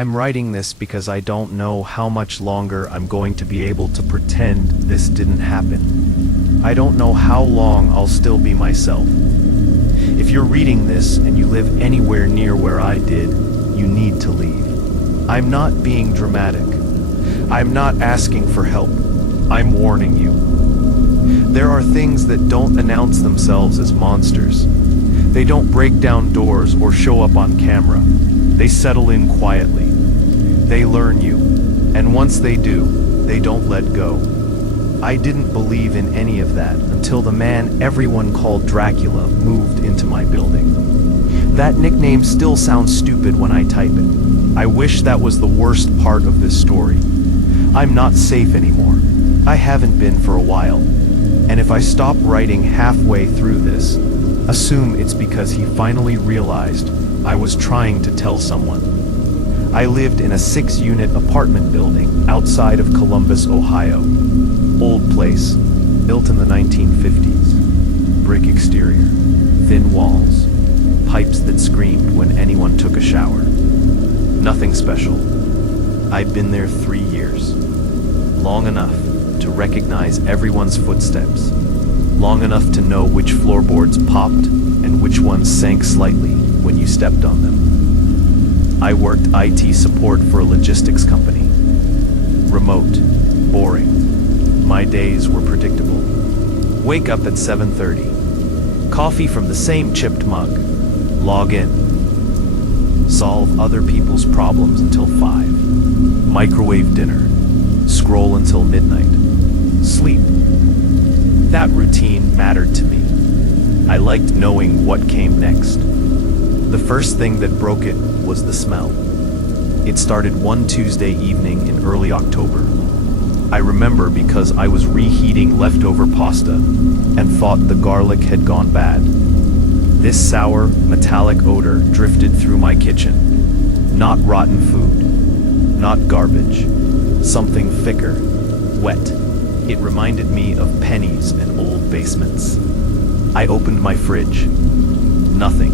I'm writing this because I don't know how much longer I'm going to be able to pretend this didn't happen. I don't know how long I'll still be myself. If you're reading this and you live anywhere near where I did, you need to leave. I'm not being dramatic. I'm not asking for help. I'm warning you. There are things that don't announce themselves as monsters. They don't break down doors or show up on camera. They settle in quietly. They learn you, and once they do, they don't let go. I didn't believe in any of that until the man everyone called Dracula moved into my building. That nickname still sounds stupid when I type it. I wish that was the worst part of this story. I'm not safe anymore. I haven't been for a while. And if I stop writing halfway through this, assume it's because he finally realized I was trying to tell someone. I lived in a 6-unit apartment building outside of Columbus, Ohio. Old place, built in the 1950s. Brick exterior, thin walls, pipes that screamed when anyone took a shower. Nothing special. I'd been there 3 years. Long enough to recognize everyone's footsteps. Long enough to know which floorboards popped and which ones sank slightly when you stepped on them. I worked IT support for a logistics company. Remote, boring. My days were predictable. Wake up at 7:30. Coffee from the same chipped mug. Log in. Solve other people's problems until 5. Microwave dinner. Scroll until midnight. Sleep. That routine mattered to me. I liked knowing what came next. The first thing that broke it was the smell. It started one Tuesday evening in early October. I remember because I was reheating leftover pasta and thought the garlic had gone bad. This sour, metallic odor drifted through my kitchen. Not rotten food, not garbage, something thicker, wet. It reminded me of pennies and old basements. I opened my fridge. Nothing.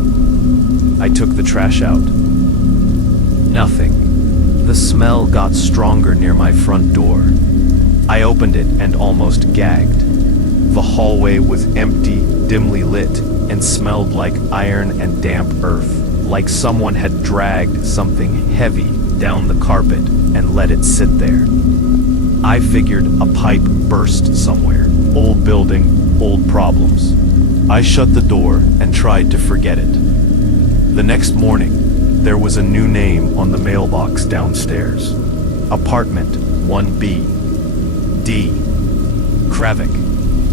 I took the trash out. Nothing. The smell got stronger near my front door. I opened it and almost gagged. The hallway was empty, dimly lit, and smelled like iron and damp earth, like someone had dragged something heavy down the carpet and let it sit there. I figured a pipe burst somewhere. Old building, old problems. I shut the door and tried to forget it. The next morning, there was a new name on the mailbox downstairs. Apartment 1B. D. Kravik.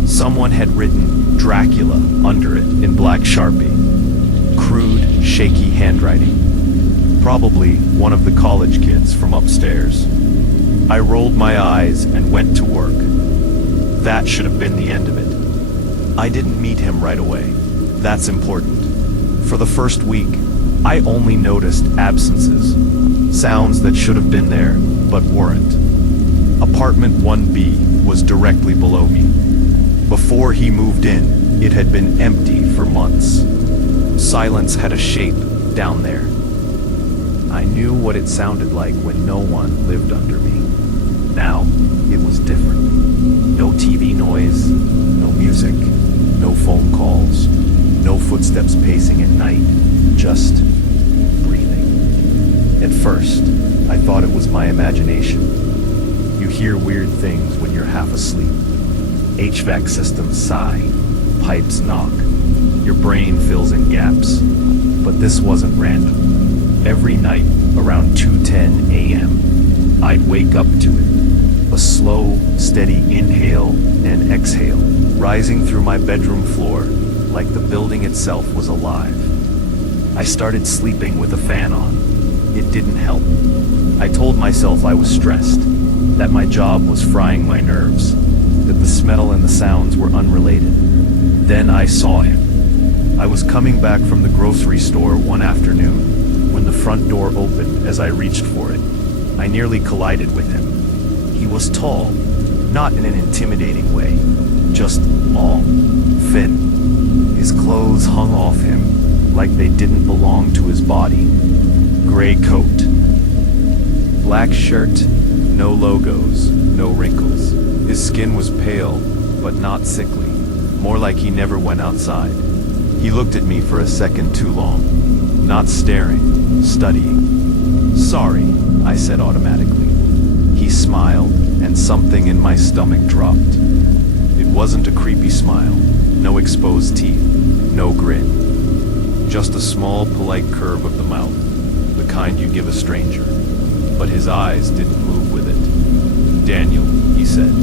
Someone had written Dracula under it in black Sharpie. Crude, shaky handwriting. Probably one of the college kids from upstairs. I rolled my eyes and went to work. That should have been the end of it. I didn't meet him right away. That's important. For the first week, I only noticed absences. Sounds that should have been there, but weren't. Apartment 1B was directly below me. Before he moved in, it had been empty for months. Silence had a shape down there. I knew what it sounded like when no one lived under me. Now, it was different. No TV noise, no music, no phone calls, no footsteps pacing at night, just breathing. At first, I thought it was my imagination. You hear weird things when you're half asleep. HVAC systems sigh, pipes knock, your brain fills in gaps. But this wasn't random. Every night, around 2:10 a.m., I'd wake up to it. A slow, steady inhale and exhale, rising through my bedroom floor, like the building itself was alive. I started sleeping with the fan on. It didn't help. I told myself I was stressed, that my job was frying my nerves, that the smell and the sounds were unrelated. Then I saw him. I was coming back from the grocery store one afternoon when the front door opened as I reached for it. I nearly collided with him. He was tall, not in an intimidating way, just long, thin. His clothes hung off him like they didn't belong to his body. Gray coat, Black shirt, no logos, no wrinkles. His skin was pale, but not sickly, more like he never went outside. He looked at me for a second too long, not staring, studying. "Sorry," I said automatically. He smiled, and something in my stomach dropped. It wasn't a creepy smile, no exposed teeth, no grin. Just a small, polite curve of the mouth, the kind you give a stranger. But his eyes didn't move with it. "Daniel," he said.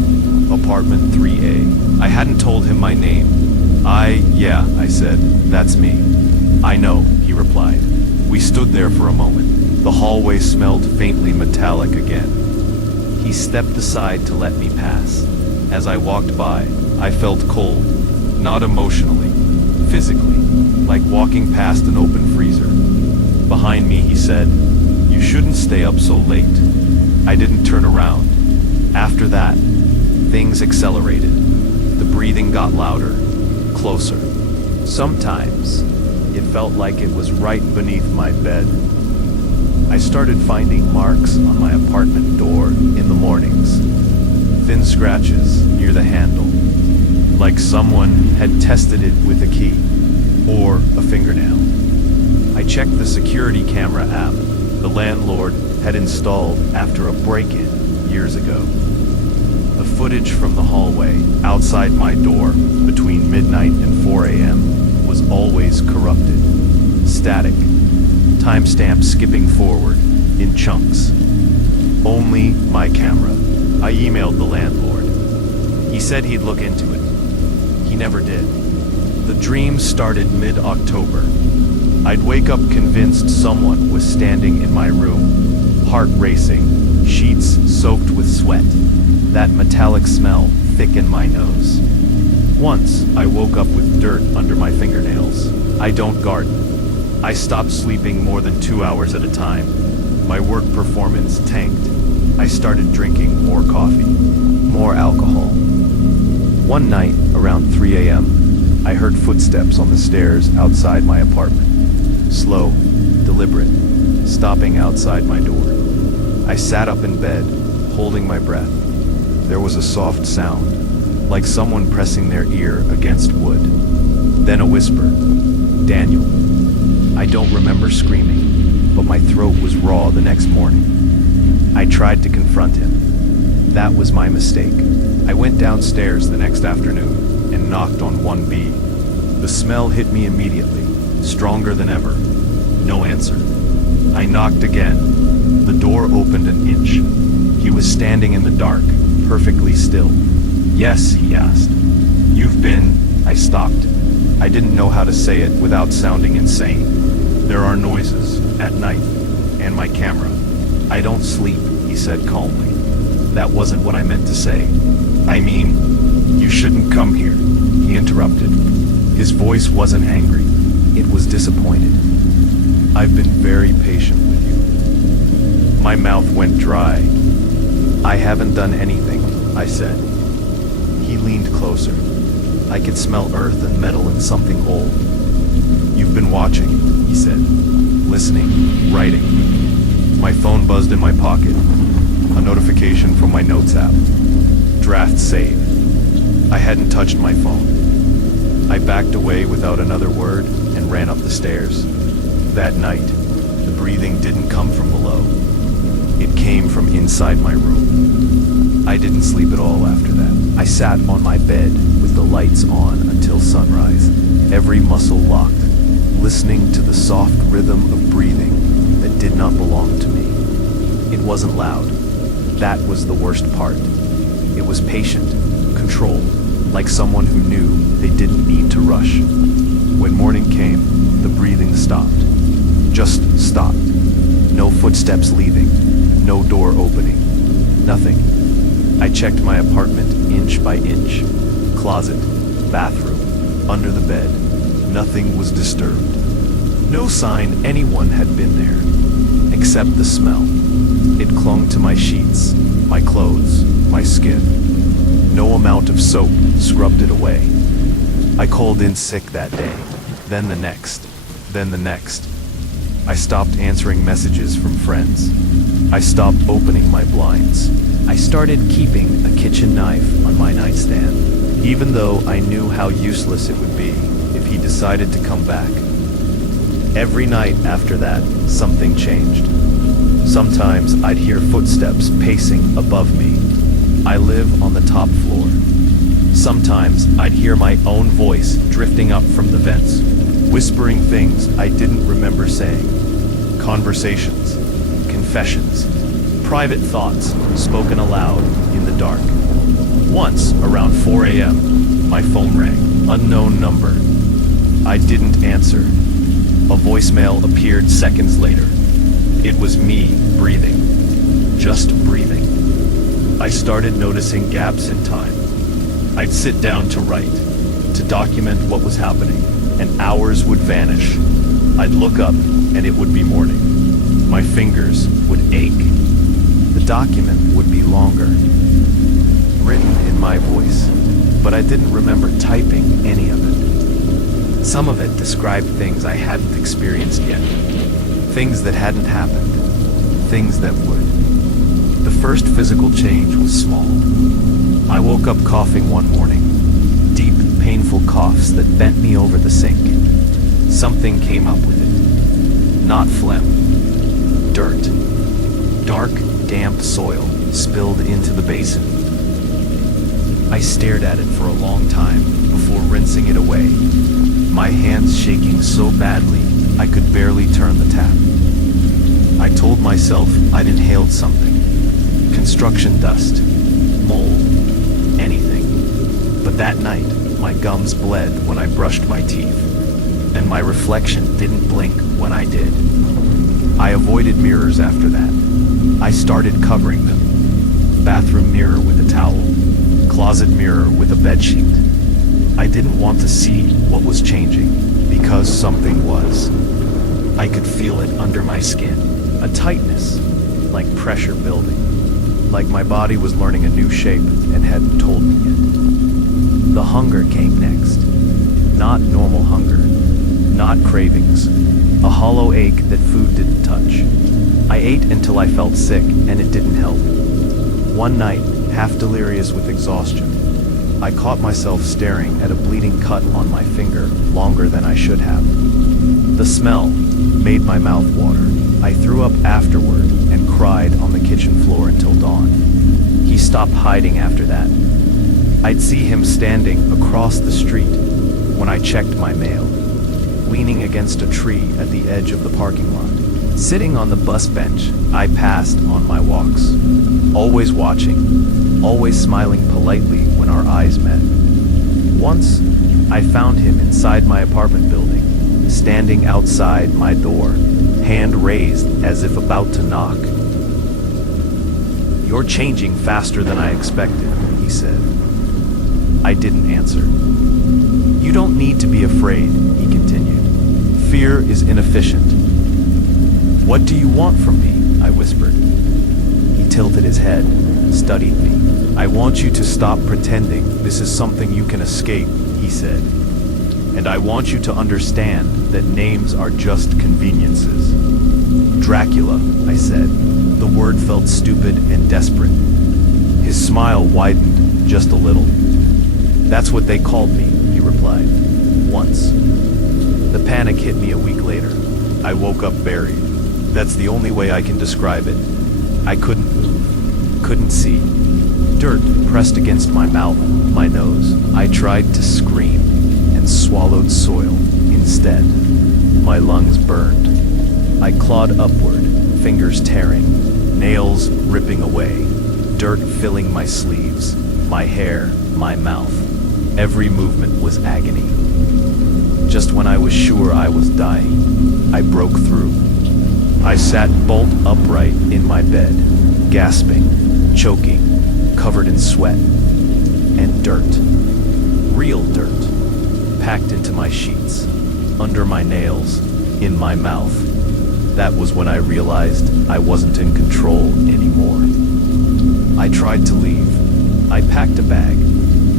"Apartment 3A. I hadn't told him my name. Yeah, I said. "That's me." "I know," he replied. We stood there for a moment. The hallway smelled faintly metallic again. He stepped aside to let me pass. As I walked by, I felt cold. Not emotionally, physically, like walking past an open freezer. Behind me, he said, "You shouldn't stay up so late." I didn't turn around. After that, things accelerated. The breathing got louder, closer. Sometimes, it felt like it was right beneath my bed. I started finding marks on my apartment door in the mornings. Thin scratches near the handle, like someone had tested it with a key, or a fingernail. I checked the security camera app the landlord had installed after a break-in years ago. The footage from the hallway outside my door between midnight and 4 a.m. was always corrupted. Static. Timestamp skipping forward in chunks. Only my camera. I emailed the landlord. He said he'd look into it. He never did. The dream started mid-October. I'd wake up convinced someone was standing in my room, heart racing, sheets soaked with sweat, that metallic smell thick in my nose. Once, I woke up with dirt under my fingernails. I don't garden. I stopped sleeping more than 2 hours at a time. My work performance tanked. I started drinking more coffee, more alcohol. One night, around 3 a.m., I heard footsteps on the stairs outside my apartment. Slow, deliberate, stopping outside my door. I sat up in bed, holding my breath. There was a soft sound, like someone pressing their ear against wood. Then a whisper, "Daniel." I don't remember screaming, but my throat was raw the next morning. I tried to confront him. That was my mistake. I went downstairs the next afternoon and knocked on 1B. The smell hit me immediately, stronger than ever. No answer. I knocked again. The door opened an inch. He was standing in the dark, perfectly still. "Yes," he asked. "You've been..." I stopped. I didn't know how to say it without sounding insane. "There are noises, at night, and my camera. I don't sleep," he said calmly. "That wasn't what I meant to say. I mean, you shouldn't come here," he interrupted. His voice wasn't angry. It was disappointed. "I've been very patient with you." My mouth went dry. "I haven't done anything," I said. He leaned closer. I could smell earth and metal and something old. "You've been watching," he said. "Listening, writing." My phone buzzed in my pocket. A notification from my notes app. Draft save. I hadn't touched my phone. I backed away without another word and ran up the stairs. That night, the breathing didn't come from below. It came from inside my room. I didn't sleep at all after that. I sat on my bed with the lights on until sunrise, every muscle locked, listening to the soft rhythm of breathing that did not belong to me. It wasn't loud. That was the worst part. It was patient, controlled, like someone who knew they didn't need to rush. When morning came, the breathing stopped. Just stopped. No footsteps leaving. No door opening. Nothing. I checked my apartment inch by inch. Closet, bathroom, under the bed. Nothing was disturbed. No sign anyone had been there. Except the smell. It clung to my sheets, my clothes, my skin. No amount of soap scrubbed it away. I called in sick that day, then the next, then the next. I stopped answering messages from friends. I stopped opening my blinds. I started keeping a kitchen knife on my nightstand, even though I knew how useless it would be if he decided to come back. Every night after that, something changed. Sometimes I'd hear footsteps pacing above me. I live on the top floor. Sometimes I'd hear my own voice drifting up from the vents, whispering things I didn't remember saying. Conversations, confessions, private thoughts spoken aloud in the dark. Once, around 4 a.m., my phone rang. Unknown number. I didn't answer. A voicemail appeared seconds later. It was me breathing. Just breathing. I started noticing gaps in time. I'd sit down to write, to document what was happening, and hours would vanish. I'd look up, and it would be morning. My fingers would ache. The document would be longer, written in my voice, but I didn't remember typing any of it. Some of it described things I hadn't experienced yet, things that hadn't happened, things that would. The first physical change was small. I woke up coughing one morning, deep, painful coughs that bent me over the sink. Something came up with it. Not phlegm. Dirt. Dark, damp soil spilled into the basin. I stared at it for a long time before rinsing it away, my hands shaking so badly I could barely turn the tap. I told myself I'd inhaled something. Construction dust, mold, anything. But that night, my gums bled when I brushed my teeth, and my reflection didn't blink when I did. I avoided mirrors after that. I started covering them. Bathroom mirror with a towel, closet mirror with a bedsheet. I didn't want to see what was changing, because something was. I could feel it under my skin, a tightness, like pressure building, like my body was learning a new shape and hadn't told me yet. The hunger came next. Not normal hunger, not cravings, a hollow ache that food didn't touch. I ate until I felt sick, and it didn't help. One night, half delirious with exhaustion, I caught myself staring at a bleeding cut on my finger longer than I should have. The smell made my mouth water. I threw up afterward and cried on the kitchen floor until dawn. He stopped hiding after that. I'd see him standing across the street when I checked my mail, leaning against a tree at the edge of the parking lot, sitting on the bus bench I passed on my walks, always watching, always smiling politely when our eyes met. Once, I found him inside my apartment building, standing outside my door, hand raised as if about to knock. "You're changing faster than I expected," he said. I didn't answer. "You don't need to be afraid," he continued. "Fear is inefficient." "What do you want from me?" I whispered. He tilted his head, studied me. "I want you to stop pretending this is something you can escape," he said. "And I want you to understand that names are just conveniences." "Dracula," I said. The word felt stupid and desperate. His smile widened just a little. "That's what they called me," he replied. "Once." The panic hit me a week later. I woke up buried. That's the only way I can describe it. I couldn't move, couldn't see. Dirt pressed against my mouth, my nose. I tried to scream and swallowed soil instead. My lungs burned. I clawed upward, fingers tearing, nails ripping away, dirt filling my sleeves, my hair, my mouth. Every movement was agony. Just when I was sure I was dying, I broke through. I sat bolt upright in my bed, gasping, choking, covered in sweat, and dirt. Real dirt, packed into my sheets, under my nails, in my mouth. That was when I realized I wasn't in control anymore. I tried to leave. I packed a bag.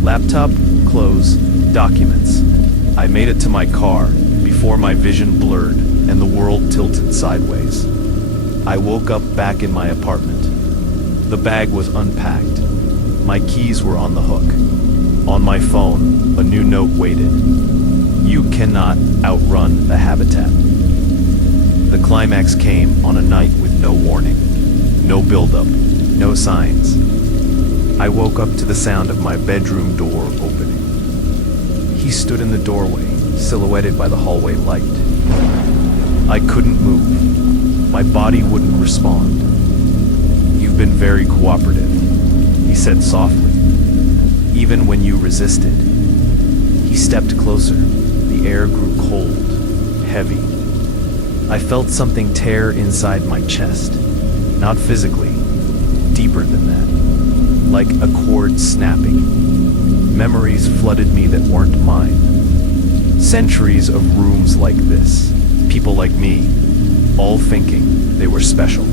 Laptop, clothes, documents. I made it to my car before my vision blurred. and the world tilted sideways. I woke up back in my apartment. The bag was unpacked. My keys were on the hook. On my phone, a new note waited. You cannot outrun the habitat. The climax came on a night with no warning. No buildup, no signs. I woke up to the sound of my bedroom door opening. He stood in the doorway, silhouetted by the hallway light. I couldn't move. My body wouldn't respond. You've been very cooperative, he said softly, even when you resisted. He stepped closer. The air grew cold, heavy. I felt something tear inside my chest. Not physically, deeper than that. Like a cord snapping. Memories flooded me that weren't mine. Centuries of rooms like this. People like me. All thinking they were special.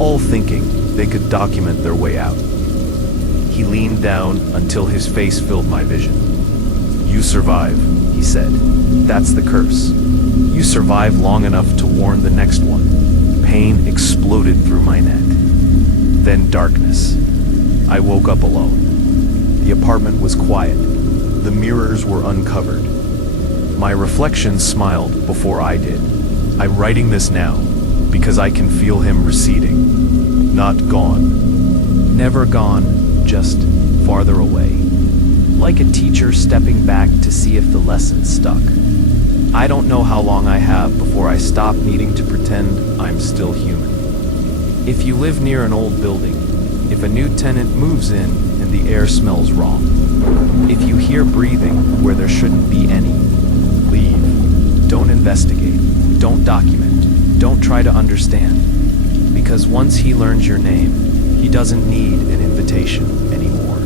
All thinking they could document their way out. He leaned down until his face filled my vision. You survive, he said. That's the curse. You survive long enough to warn the next one. Pain exploded through my neck. Then darkness. I woke up alone. The apartment was quiet. The mirrors were uncovered. My reflection smiled before I did. I'm writing this now because I can feel him receding. Not gone. Never gone, just farther away. Like a teacher stepping back to see if the lesson stuck. I don't know how long I have before I stop needing to pretend I'm still human. If you live near an old building, if a new tenant moves in and the air smells wrong, if you hear breathing where there shouldn't be any, leave. Don't investigate. Don't document. Don't try to understand. Because once he learns your name, he doesn't need an invitation anymore.